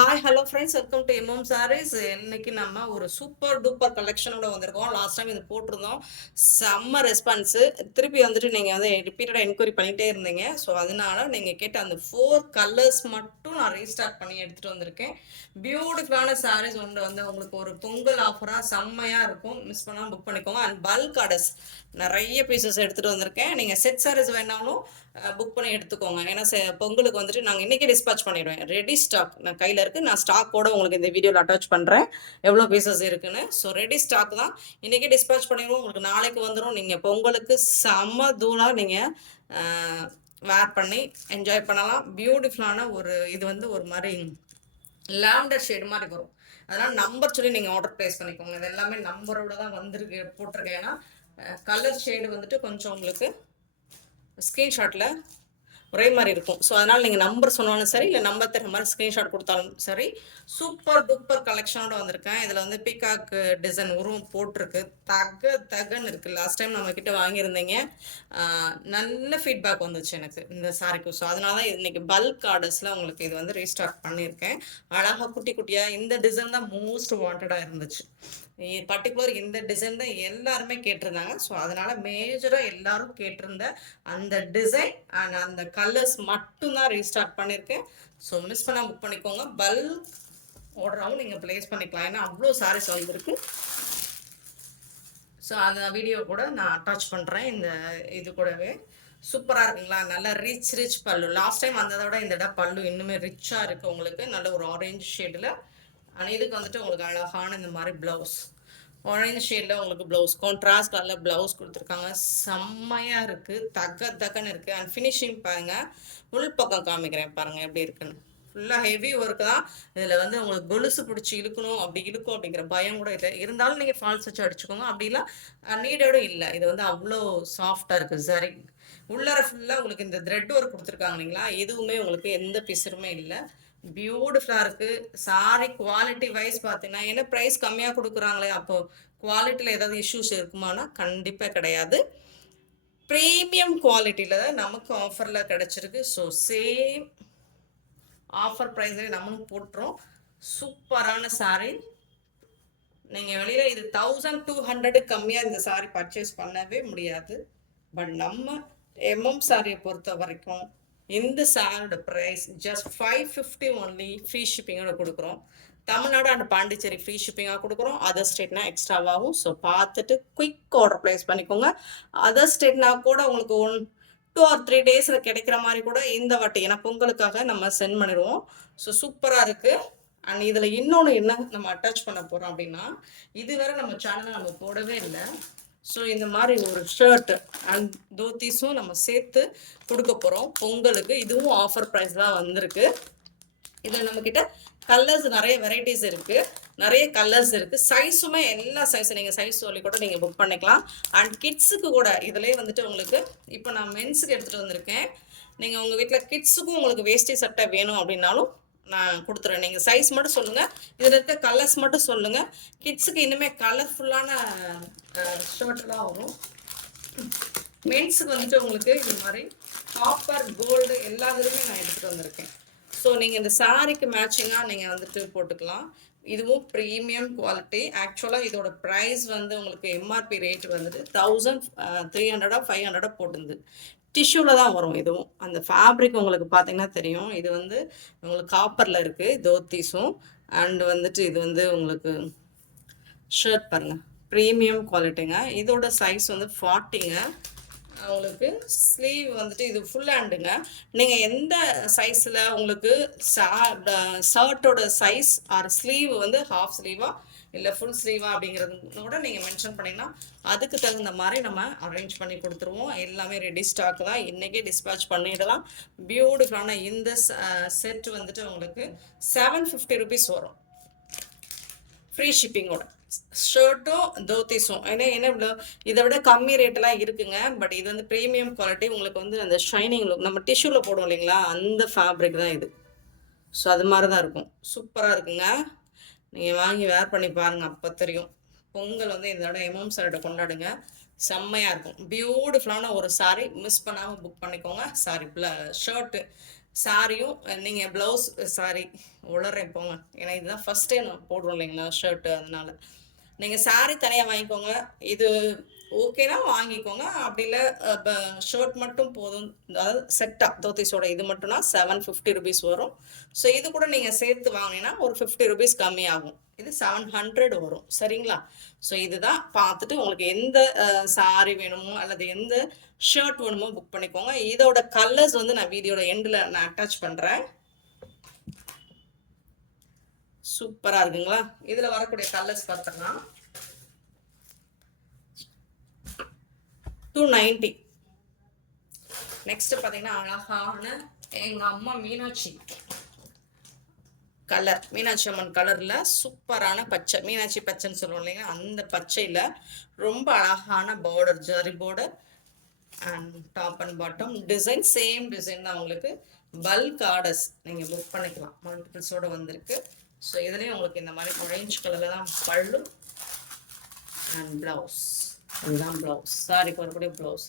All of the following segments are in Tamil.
Hi hello friends, welcome to MM sarees. இன்னைக்கு நம்ம ஒரு சூப்பர் டூப்பர் கலெக்ஷனோட வந்திருக்கோம். லாஸ்ட் டைம் இது போட்டிருந்தோம். செம்ம ரெஸ்பான்ஸு. திருப்பி வந்துட்டு நீங்கள் வந்து ரிப்பீட்டடாக என்கொயரி பண்ணிகிட்டே இருந்தீங்க. ஸோ அதனால நீங்கள் கேட்ட அந்த 4 கலர்ஸ் மட்டும் நான் ரீஸ்டார்ட் பண்ணி எடுத்துகிட்டு வந்திருக்கேன். பியூட்டிஃபுல்லான சாரீஸ் ஒன்று வந்து உங்களுக்கு ஒரு பொங்கல் ஆஃபராக செம்மையாக இருக்கும். மிஸ் பண்ணாமல் புக் பண்ணிக்கோங்க. அண்ட் பல்க் ஆர்டர்ஸ் நிறைய பீசஸ் எடுத்துகிட்டு வந்திருக்கேன். நீங்கள் செட் சாரீஸ் வேணாலும் புக் பண்ணி எடுத்துக்கோங்க. ஏன்னா பொங்கலுக்கு வந்துட்டு நாங்கள் இன்றைக்கே டிஸ்பேச் பண்ணிடுவேன். ரெடி ஸ்டாக் நான் கையில் இருக்குது. நான் ஸ்டாக்கோட உங்களுக்கு இந்த வீடியோவில் அட்டாச் பண்ணுறேன் எவ்வளோ பீசஸ் இருக்குன்னு. ஸோ ரெடி ஸ்டாக் தான், இன்றைக்கே டிஸ்பேச் பண்ணிடுவோம். உங்களுக்கு நாளைக்கு வந்துடும். நீங்கள் பொங்கலுக்கு செம்ம தூளாக நீங்கள் வேர் பண்ணி என்ஜாய் பண்ணலாம். பியூட்டிஃபுல்லான ஒரு இது வந்து ஒரு மாதிரி லாவெண்டர் ஷேடு மாதிரி வரும். அதனால் நம்பர் சொல்லி நீங்கள் ஆர்டர் ப்ளேஸ் பண்ணிக்கோங்க. இது எல்லாமே நம்பரோட தான் வந்திருக்கு போட்டிருக்கேன். ஏன்னா கலர் ஷேடு வந்துட்டு கொஞ்சம் உங்களுக்கு ஸ்க்ரீன்ஷாட்டில் ஒரே மாதிரி இருக்கும். ஸோ அதனால் நீங்கள் நம்பர் சொன்னாலும் சரி, இல்லை நம்பர் தர மாதிரி ஸ்க்ரீன்ஷாட் கொடுத்தாலும் சரி. சூப்பர் டூப்பர் கலெக்ஷனோட வந்திருக்கேன். இதில் வந்து பீகாக் டிசைன் உருவம் போட்டிருக்கு. தகன்னு இருக்குது. லாஸ்ட் டைம் நம்மக்கிட்ட வாங்கியிருந்தீங்க. நல்ல ஃபீட்பேக் வந்துச்சு எனக்கு இந்த சாரிக்கு. ஸோ அதனால தான் இன்றைக்கி பல்க் ஆர்டர்ஸில் உங்களுக்கு இது வந்து ரீஸ்டார்ட் பண்ணியிருக்கேன். அழகாக குட்டி குட்டியாக இந்த டிசைன் தான் மோஸ்ட் வாண்டடாக இருந்துச்சு. பர்டிகுலர் இந்த டிசைன் தான் எல்லாருமே கேட்டிருந்தாங்க. ஸோ அதனால் மேஜராக எல்லாரும் கேட்டிருந்த அந்த டிசைன் அண்ட் அந்த கலர்ஸ் மட்டும்தான் ரீஸ்டார்ட் பண்ணியிருக்கேன். ஸோ மிஸ் பண்ணால் புக் பண்ணிக்கோங்க. பல்க் ஆர்டராகவும் நீங்கள் ப்ளேஸ் பண்ணிக்கலாம். ஏன்னா அவ்வளோ சாரீஸ் வந்துருக்கு. ஸோ அந்த வீடியோ கூட நான் அட்டாச் பண்ணுறேன் இந்த இது கூடவே. சூப்பராக இருக்குங்களா? நல்ல ரிச் பல்லு. லாஸ்ட் டைம் வந்ததை விட இந்த இடம் பல்லு இன்னுமே ரிச்சாக இருக்குது உங்களுக்கு. நல்ல ஒரு ஆரஞ்சு ஷேடில். ஆனால் இதுக்கு வந்துட்டு உங்களுக்கு அழகான இந்த மாதிரி ப்ளவுஸ், ஆரஞ்சு ஷேடில் உங்களுக்கு ப்ளவுஸ், கான்ட்ராஸ்ட் கலரில் ப்ளவுஸ் கொடுத்துருக்காங்க. செம்மையாக இருக்குது. தக்கன்னு இருக்குது. அண்ட் ஃபினிஷிங் பாருங்கள். உள் பக்கம் காமிக்கிறேன் பாருங்கள் எப்படி இருக்குன்னு. ஃபுல்லாக ஹெவி ஒர்க்கு தான். இதில் வந்து உங்களுக்கு கொலுசு பிடிச்சி இழுக்கணும், அப்படி இழுக்கும் அப்படிங்கிற பயம் கூட இல்லை. இருந்தாலும் நீங்கள் ஃபால்ஸ் வச்சு அடிச்சுக்கோங்க. அப்படிலாம் நீடடும் இல்லை. இது வந்து அவ்வளோ சாஃப்டாக இருக்குது. சரி, உள்ளார ஃபுல்லாக உங்களுக்கு இந்த த்ரெட் ஒர்க் கொடுத்துருக்காங்க இல்லைங்களா? எதுவுமே உங்களுக்கு எந்த பிசுருமே இல்லை. பியூட்டிஃபுல்லாக இருக்குது. சாரி குவாலிட்டி வைஸ் பார்த்தீங்கன்னா, ஏன்னா ப்ரைஸ் கம்மியாக கொடுக்குறாங்களே, அப்போது குவாலிட்டியில் ஏதாவது இஷ்யூஸ் இருக்குமானா கண்டிப்பாக கிடையாது. ப்ரீமியம் குவாலிட்டியில் தான் நமக்கு ஆஃபரில் கிடச்சிருக்கு. ஸோ சேம் ஆஃபர் ப்ரைஸ்லேயே நம்மளும் போட்டுறோம். சூப்பரான சாரீ. நீங்கள் வெளியில் இது 1200 கம்மியாக இந்த சாரீ பர்ச்சேஸ் பண்ணவே முடியாது. பட் நம்ம எம்எம் சாரியை பொறுத்த வரைக்கும் இந்த சாரியோட ப்ரைஸ் ஜஸ்ட் 550 ஒன்லி. ஃப்ரீ ஷிப்பிங்கோட கொடுக்குறோம். தமிழ்நாடு அண்ட் பாண்டிச்சேரி ஃப்ரீ ஷிப்பிங்காக கொடுக்குறோம். அதர் ஸ்டேட்னா எக்ஸ்ட்ராவாகும். ஸோ பார்த்துட்டு குயிக் ஆர்டர் ப்ளேஸ் பண்ணிக்கோங்க. அதர் ஸ்டேட்னா கூட உங்களுக்கு 2 or 3 டேஸில் கிடைக்கிற மாதிரி கூட இந்த வாட்டி, ஏன்னா பொங்கலுக்காக நம்ம சென்ட் பண்ணிடுவோம். ஸோ சூப்பராக இருக்குது. அண்ட் இதில் இன்னொன்று என்ன நம்ம அட்டாச் பண்ண போகிறோம் அப்படின்னா, இது வேற நம்ம சேனலில் நம்ம போடவே இல்லை. ஸோ இந்த மாதிரி ஒரு ஷர்ட் அண்ட் தோத்திஸும் நம்ம சேர்த்து கொடுக்க போகிறோம் பொங்கலுக்கு. இதுவும் ஆஃபர் ப்ரைஸ் தான் வந்திருக்கு. இதில் நம்மக்கிட்ட கலர்ஸ் நிறைய வெரைட்டிஸ் இருக்குது, நிறைய கலர்ஸ் இருக்குது. சைஸுமே எல்லா சைஸும் நீங்கள் சைஸ் சொல்லி கூட நீங்கள் புக் பண்ணிக்கலாம். அண்ட் கிட்ஸுக்கு கூட இதிலே வந்துட்டு உங்களுக்கு இப்போ நான் மென்ஸுக்கு எடுத்துகிட்டு வந்திருக்கேன். நீங்கள் உங்கள் வீட்டில் கிட்ஸுக்கும் உங்களுக்கு வேஷ்டி சட்டை வேணும் அப்படின்னாலும் நான் கொடுத்துருவேன். நீங்கள் சைஸ் மட்டும் சொல்லுங்கள், இதில் இருக்க கலர்ஸ் மட்டும் சொல்லுங்கள். கிட்ஸுக்கு இன்னுமே கலர்ஃபுல்லான ஷர்ட்லாம் வரும். மென்ஸுக்கு வந்துட்டு உங்களுக்கு இது மாதிரி காப்பர் கோல்டு எல்லா இதுலையுமே நான் எடுத்துகிட்டு வந்திருக்கேன். ஸோ நீங்கள் இந்த சாரிக்கு மேட்சிங்காக நீங்கள் வந்துட்டு போட்டுக்கலாம். இதுவும் ப்ரீமியம் குவாலிட்டி. ஆக்சுவலாக இதோட ப்ரைஸ் வந்து உங்களுக்கு எம்ஆர்பி ரேட் வந்துட்டு 1300 500 போட்டுருந்து. டிஷ்யூவில் தான் வரும். இதுவும் அந்த ஃபேப்ரிக் உங்களுக்கு பார்த்தீங்கன்னா தெரியும். இது வந்து உங்களுக்கு காப்பரில் இருக்குது தோத்திஸும். அண்டு வந்துட்டு இது வந்து உங்களுக்கு ஷர்ட் பாருங்கள், ப்ரீமியம் குவாலிட்டிங்க. இதோட சைஸ் வந்து 40ங்க. உங்களுக்கு ஸ்லீவ் வந்துட்டு இது ஃபுல் ஹேண்டுங்க. நீங்கள் எந்த சைஸில் உங்களுக்கு ஷர்ட்டோட சைஸ் ஆர் ஸ்லீவ் வந்து ஹாஃப் ஸ்லீவா இல்லை ஃபுல் ஸ்லீவா அப்படிங்கிறது கூட நீங்கள் மென்ஷன் பண்ணிங்கன்னா அதுக்கு தகுந்த மாதிரி நம்ம அரேஞ்ச் பண்ணி கொடுத்துருவோம். எல்லாமே ரெடி ஸ்டாக் தான், இன்றைக்கே டிஸ்பேச் பண்ணிடலாம். பியூட்டிஃபுல்லான இந்த செட் வந்துட்டு உங்களுக்கு 750 rupees வரும் ஃப்ரீ ஷிப்பிங்கோட. ஷர்ட்டும் தோத்திஸும் ஏன்னா என்ன இதை விட கம்மி ரேட்டெல்லாம் இருக்குங்க. பட் இது வந்து ப்ரீமியம் குவாலிட்டி. உங்களுக்கு வந்து அந்த ஷைனிங் லுக் நம்ம டிஷ்யூவில் போடுவோம் இல்லைங்களா, அந்த ஃபேப்ரிக் தான் இது. ஸோ அது மாதிரி தான் இருக்கும். சூப்பராக இருக்குங்க. நீங்கள் வாங்கி வேர் பண்ணி பாருங்கள், அப்போ தெரியும். பொங்கல் வந்து இந்த இடம் எம்எம் சாரிட்ட கொண்டாடுங்க. செம்மையாக இருக்கும். பியூட்டிஃபுல்லான ஒரு சாரீ. மிஸ் பண்ணாமல் புக் பண்ணிக்கோங்க. சாரி ஷர்ட்டு சாரியும் நீங்கள் ப்ளவுஸ் சாரி உளறேன் போங்க, ஏன்னா இதுதான் ஃபஸ்ட் டைம் நான் போடுறோம் இல்லைங்களா ஷர்ட்டு, அதனால நீங்கள் சாரி தனியாக வாங்கிக்கோங்க. இது ஓகேனா வாங்கிக்கோங்க, அப்படி இல்லை ஷர்ட் மட்டும் போதும், அதாவது செட்டாக தோத்திஸோட இது மட்டும்னா 750 ருபீஸ் வரும். ஸோ இது கூட நீங்கள் சேர்த்து வாங்கினீங்கன்னா ஒரு 50 ருபீஸ் கம்மியாகும். இது 700 வரும். சரிங்களா? ஸோ இதுதான் பார்த்துட்டு உங்களுக்கு எந்த சாரி வேணுமோ அல்லது எந்த ஷர்ட் வேணுமோ புக் பண்ணிக்கோங்க. இதோட கலர்ஸ் வந்து நான் வீடியோட எண்டில் நான் அட்டாச் பண்ணுறேன். சூப்பராக இருக்குங்களா? இதில் வரக்கூடிய கலர்ஸ் பார்த்தோம்னா 290. நெக்ஸ்ட் பார்த்தீங்கன்னா அழகான எங்கள் அம்மா மீனாட்சி கலர், மீனாட்சி அம்மன் கலரில் சூப்பரான பச்சை, மீனாட்சி பச்சைன்னு சொல்லுவோம் இல்லைங்க, அந்த பச்சையில் ரொம்ப அழகான border, zari border and top and bottom design same design தான். உங்களுக்கு பல்க் ஆர்டர்ஸ் நீங்கள் புக் பண்ணிக்கலாம், மல்டிபிள்ஸோடு வந்திருக்கு. ஸோ இதுலேயும் உங்களுக்கு இந்த மாதிரி ஆரஞ்சு கலரில் தான் பல்லு அண்ட் ப்ளவுஸ். இதுதான் ப்ளவுஸ், சாரிக்கு வரக்கூடிய ப்ளவுஸ்.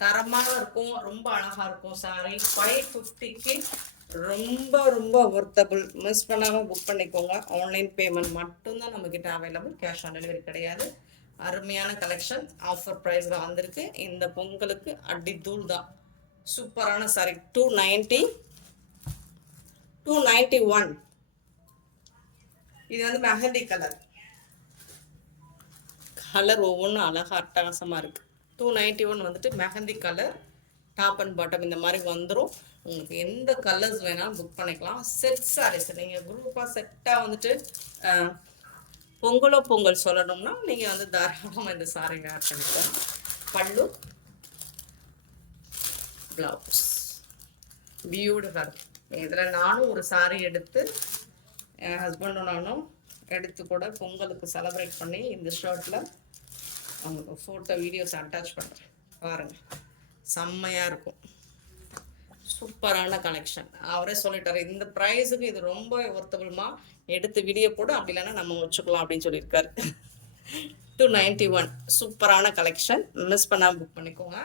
தரமாக இருக்கும், ரொம்ப அழகாக இருக்கும் சாரி. 550க்கு ரொம்ப ரொம்ப ஒர்த்தபிள். மிஸ் பண்ணாமல் புக் பண்ணிக்கோங்க. ஆன்லைன் பேமெண்ட் மட்டும்தான் நம்மக்கிட்ட அவைலபிள், கேஷ் ஆன் டெலிவரி கிடையாது. அருமையான கலெக்ஷன் ஆஃபர் ப்ரைஸில் வந்திருக்கு. இந்த பொங்கலுக்கு அடி தூள் தான். சூப்பரான சாரி. 290, 291. இது வந்து மெஹந்தி கலர். கலர் ஒவ்வொன்றும் அழகாக அட்டகாசமாக இருக்குது. 291 வந்துட்டு mehndi colour, top and bottom இந்த மாதிரி வந்துடும். உங்களுக்கு எந்த கலர்ஸ் வேணாலும் புக் பண்ணிக்கலாம். செட் சாரீஸ் நீங்கள் குரூப்பாக செட்டாக வந்துட்டு பொங்கல் சொல்லணும்னா நீங்கள் வந்து தாராளமாக இந்த சாரி வேர் பண்ணிக்கலாம். பல்லு ப்ளவுஸ் பியூட்டிஃபுல். இதில் நானும் ஒரு சாரி எடுத்து என் ஹஸ்பண்டும் நானும் எடுத்து கூட பொங்கலுக்கு செலிப்ரேட் பண்ணி இந்த ஷர்ட்டில் உங்களுக்கு ஃபோட்டோ வீடியோஸ் அட்டாச் பண்ணுறேன் பாருங்கள். செம்மையாக இருக்கும். சூப்பரான கலெக்ஷன். அவரே சொல்லிட்டாரு இந்த ப்ரைஸுக்கு இது ரொம்ப ஒர்த்தபிள்மா, எடுத்து வீடியோ போடு, அப்படி இல்லைன்னா நம்ம வச்சுக்கலாம் அப்படின்னு சொல்லியிருக்காரு. 291 சூப்பரான கலெக்ஷன். மிஸ் பண்ணாமல் புக் பண்ணிக்கோங்க.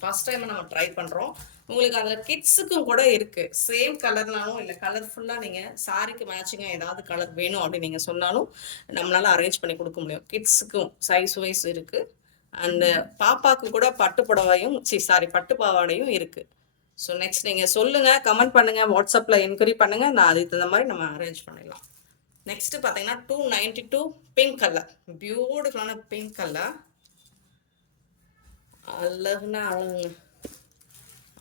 ஃபர்ஸ்ட் டைம் நம்ம ட்ரை பண்ணுறோம். உங்களுக்கு அதில் கிட்ஸுக்கும் கூட இருக்குது. சேம் கலர்னாலும் இல்லை கலர்ஃபுல்லாக நீங்கள் சாரிக்கு மேட்சிங்காக ஏதாவது கலர் வேணும் அப்படின்னு நீங்கள் சொன்னாலும் நம்மளால் அரேஞ்ச் பண்ணி கொடுக்க முடியும். கிட்ஸுக்கும் சைஸ் வைஸ் இருக்குது. அண்டு பாப்பாவுக்கு கூட பட்டு புடவையும் பட்டு பாவாடையும் இருக்குது. ஸோ நெக்ஸ்ட் நீங்கள் சொல்லுங்கள், கமெண்ட் பண்ணுங்கள், வாட்ஸ்அப்பில் என்கொயரி பண்ணுங்கள், நான் அதுக்கு தகுந்த மாதிரி நம்ம அரேஞ்ச் பண்ணிடலாம். நெக்ஸ்ட்டு பார்த்தீங்கன்னா 292 பிங்க் கலர், பியூட்டிஃபுல்லான பிங்க் கலர். அழகுன்னா அழகுங்க,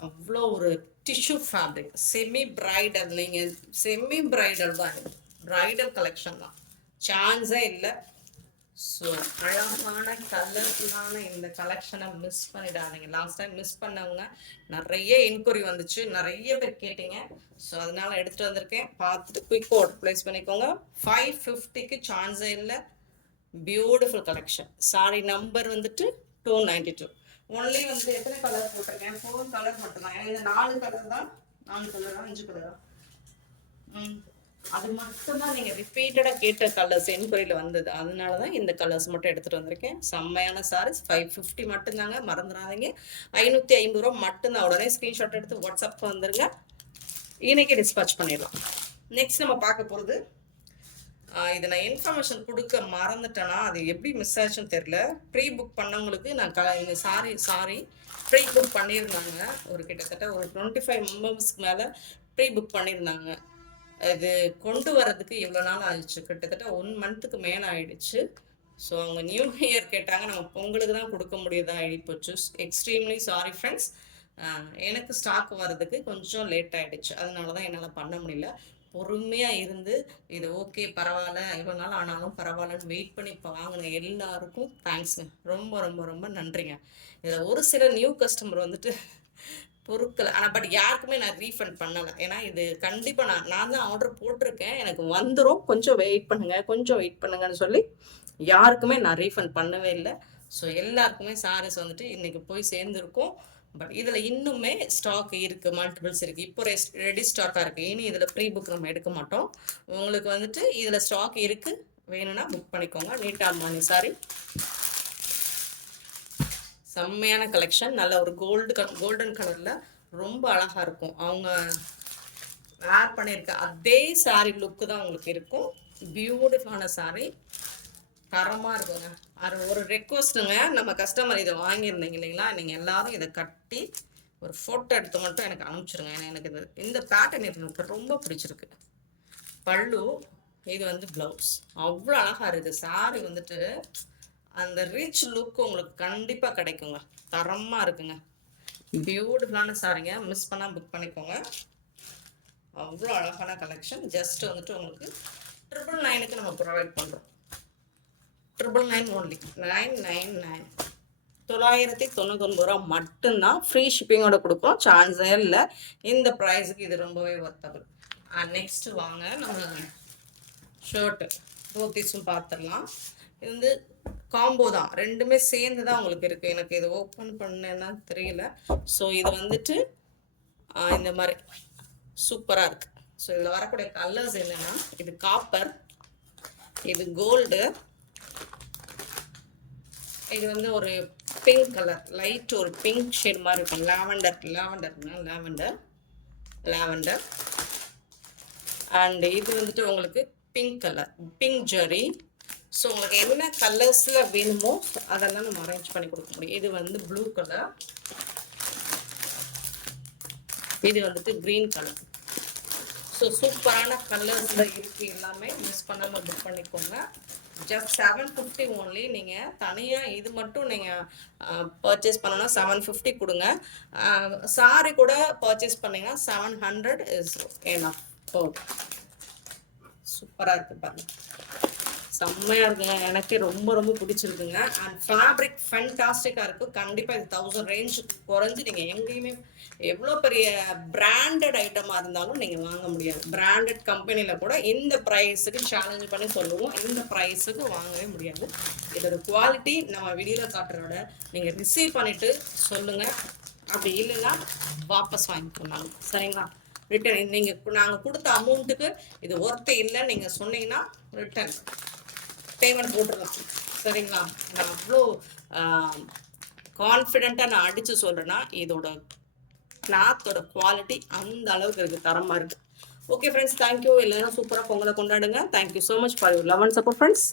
அவ்வளோ ஒரு டிஷ்யூ ஃபேப்ரிக், செமி பிரைடல். நீங்கள் செமி பிரைடல் தான், பிரைடல் கலெக்ஷன் தான், சான்ஸே இல்லை. ஸோ அழகான கலர்ஃபுல்லான இந்த கலெக்ஷனை மிஸ் பண்ணிடாதீங்க. லாஸ்ட் டைம் மிஸ் பண்ணவங்க நிறைய என்கொயரி வந்துச்சு, நிறைய பேர் கேட்டீங்க. ஸோ அதனால எடுத்துகிட்டு வந்திருக்கேன். பார்த்துட்டு குயிக் ஆர்டர் ப்ளேஸ் பண்ணிக்கோங்க. 550க்கு சான்ஸே இல்லை. Beautiful collection. சாரி நம்பர் வந்துட்டு 292. ஒன்லி வந்து எத்தனை கலர் போட்டிருக்கேன்? 4 கலர் மட்டும்தான். ஏன்னா இந்த 4 கலர் தான், 4 கலரா 5 கலரா, அது மட்டும்தான் நீங்கள் ரிப்பீட்டடாக கேட்ட கலர்ஸ் என்கொயரியில் வந்தது. அதனால தான் இந்த கலர்ஸ் மட்டும் எடுத்துகிட்டு வந்திருக்கேன். செம்மையான சாரீஸ். 550 மட்டும்தாங்க, மறந்துடாதீங்க. 550 ரூபா மட்டும்தான். உடனே ஸ்க்ரீன்ஷாட் எடுத்து வாட்ஸ்அப் வந்துருங்க, இன்னைக்கு டிஸ்பேச் பண்ணிடலாம். நெக்ஸ்ட் நம்ம பார்க்க போகிறது, இதை நான் இன்ஃபர்மேஷன் கொடுக்க மறந்துட்டேன்னா அது எப்படி மிஸ் ஆச்சுன்னு தெரில. ப்ரீ புக் பண்ணவங்களுக்கு நான் இந்த சாரி ப்ரீ புக் பண்ணியிருந்தாங்க. ஒரு கிட்டத்தட்ட ஒரு 25 மெம்பர்ஸ்க்கு மேலே ப்ரீ புக் பண்ணியிருந்தாங்க. இது கொண்டு வரதுக்கு இவ்வளோ நாள் ஆயிடுச்சு, கிட்டத்தட்ட 1 மந்த்துக்கு மேலே ஆயிடுச்சு. ஸோ அவங்க நியூ இயர் கேட்டாங்க, நம்ம பொங்கலுக்கு தான் கொடுக்க முடியுதா ஆகிப்போச்சு. Extremely sorry friends. எனக்கு ஸ்டாக் வர்றதுக்கு கொஞ்சம் லேட் ஆகிடுச்சு, அதனால தான் என்னால் பண்ண முடியல. பொறுமையாக இருந்து இது ஓகே பரவாயில்ல, இவ்வளோ நாள் ஆனாலும் பரவாயில்லன்னு வெயிட் பண்ணி இப்போ வாங்கின எல்லாருக்கும் தேங்க்ஸுங்க. ரொம்ப ரொம்ப ரொம்ப நன்றிங்க. இதில் ஒரு சில நியூ கஸ்டமர் வந்துட்டு பொருட்கள், ஆனால் பட் யாருக்குமே நான் ரீஃபண்ட் பண்ணலை. ஏன்னா இது கண்டிப்பாக நான் தான் ஆர்டர் போட்டிருக்கேன், எனக்கு வந்துடும், கொஞ்சம் வெயிட் பண்ணுங்கன்னு சொல்லி யாருக்குமே நான் ரீஃபண்ட் பண்ணவே இல்லை. ஸோ எல்லாருக்குமே சாரீஸ் வந்துட்டு இன்றைக்கி போய் சேர்ந்துருக்கும். பட் இதில் இன்னுமே ஸ்டாக் இருக்குது, மல்டிபிள்ஸ் இருக்குது. இப்போ ரெடி ஸ்டாக்காக இருக்குது. இனி இதில் ப்ரீ புக் நம்ம எடுக்க மாட்டோம். உங்களுக்கு வந்துட்டு இதில் ஸ்டாக் இருக்குது, வேணும்னா புக் பண்ணிக்கோங்க. நீட்டா அம்மானி சாரி, செம்மையான கலெக்ஷன். நல்ல ஒரு கோல்டன் கலரில் ரொம்ப அழகாக இருக்கும். அவங்க வேர் பண்ணியிருக்க அதே சாரீ லுக்கு தான் உங்களுக்கு இருக்கும். பியூட்டிஃபுல்லான சாரீ, தரமாக இருக்குங்க. அது ஒரு ரெக்வஸ்ட்டுங்க, நம்ம கஸ்டமர் இதை வாங்கியிருந்தீங்க இல்லைங்களா, நீங்கள் எல்லாரும் இதை கட்டி ஒரு ஃபோட்டோ எடுத்து மட்டும் எனக்கு அனுப்பிச்சிருங்க. ஏன்னா எனக்கு இந்த பேட்டர்ன் எனக்கு ரொம்ப பிடிச்சிருக்கு. பல்லு, இது வந்து ப்ளவுஸ். அவ்வளோ அழகாக இருக்குது. சாரீ வந்துட்டு அந்த ரிச் லுக் உங்களுக்கு கண்டிப்பாக கிடைக்குங்க. தரமாக இருக்குங்க. பியூட்டிஃபுல்லான சாரீங்க. மிஸ் பண்ணால் புக் பண்ணிக்கோங்க. அவ்வளோ அழகான கலெக்ஷன். ஜஸ்ட் வந்துட்டு உங்களுக்கு 999க்கு நம்ம ப்ரொவைட் பண்ணுறோம். 999 ஒன்லி. 999 999 மட்டும்தான். ஃப்ரீ ஷிப்பிங்கோட கொடுக்குறோம். சான்ஸே இல்லை. இந்த ப்ரைஸுக்கு இது ரொம்பவே ஒர்த்தபிள். நெக்ஸ்ட்டு வாங்க, நம்ம ஷர்ட்டு தோத்திஸும் பார்த்துடலாம். இது வந்து காம்போ தான், ரெண்டுமே சேர்ந்து தான் உங்களுக்கு இருக்குது. எனக்கு இது ஓப்பன் பண்ணேன்னா தெரியல. ஸோ இது வந்துட்டு இந்த மாதிரி சூப்பராக இருக்குது. ஸோ இதில் வரக்கூடிய கலர்ஸ் என்னென்னா, இது காப்பர், இது கோல்டு, இது வந்து ஒரு பிங்க் கலர், லைட் ஒரு பிங்க் ஷேட் மாதிரி இருக்கும். லாவெண்டர் அண்ட் இது வந்துட்டு உங்களுக்கு பிங்க் கலர், பிங்க் ஜெரி. ஸோ உங்களுக்கு என்ன கலர்ஸில் வேணுமோ அதெல்லாம் நம்ம அரேஞ்ச் பண்ணி கொடுக்க முடியும். இது வந்து ப்ளூ கலர், இது வந்துட்டு க்ரீன் கலர். ஸோ சூப்பரான கலர்ஸில் இருக்குது. எல்லாமே மிஸ் பண்ணாமல் புக் பண்ணிக்கோங்க. Just 750 only. நீங்கள் தனியாக இது மட்டும் நீங்கள் பர்ச்சேஸ் பண்ணணும்னா 750 கொடுங்க. சாரி கூட பர்ச்சேஸ் பண்ணிங்கன்னா 700 இஸ் எனஃப். ஓகே, சூப்பராக இருக்குது பாருங்க, செம்மையாக இருக்குங்க. எனக்கே ரொம்ப ரொம்ப பிடிச்சிருக்குங்க. அண்ட் ஃபேப்ரிக் ஃபேண்டாஸ்டிக்காக இருக்குது. கண்டிப்பாக இது 1000 ரேஞ்சுக்கு குறைஞ்சி நீங்கள் எங்கேயுமே எவ்வளோ பெரிய பிராண்டட் ஐட்டமாக இருந்தாலும் நீங்கள் வாங்க முடியாது. பிராண்டட் கம்பெனியில் கூட இந்த ப்ரைஸுக்கு சேலஞ்ச் பண்ணி சொல்லுவோம், இந்த ப்ரைஸுக்கு வாங்கவே முடியாது. இதோட குவாலிட்டி நம்ம வீடியோவில் காட்டுறதோட நீங்கள் ரிசீவ் பண்ணிவிட்டு சொல்லுங்கள். அப்படி இல்லைன்னா வாபஸ் வாங்கிக்கோங்க. சரிங்களா? ரிட்டன் நீங்கள் நாங்கள் கொடுத்த அமௌண்ட்டுக்கு இது ஒர்த்து இல்லை நீங்கள் சொன்னீங்கன்னா ரிட்டன் பேமெண்ட் போட்டுடலாம். சரிங்களா? நான் அவ்வளோ கான்ஃபிடென்ட்டாக நான் அடித்து சொல்கிறேன்னா, இதோட கிளாத்தோட குவாலிட்டி அந்த அளவுக்கு இருக்குது, தரமாக இருக்குது. Okay friends, thank you. எல்லோரும் சூப்பராக பொங்கலை கொண்டாடுங்க. Thank you so much for your love and support friends.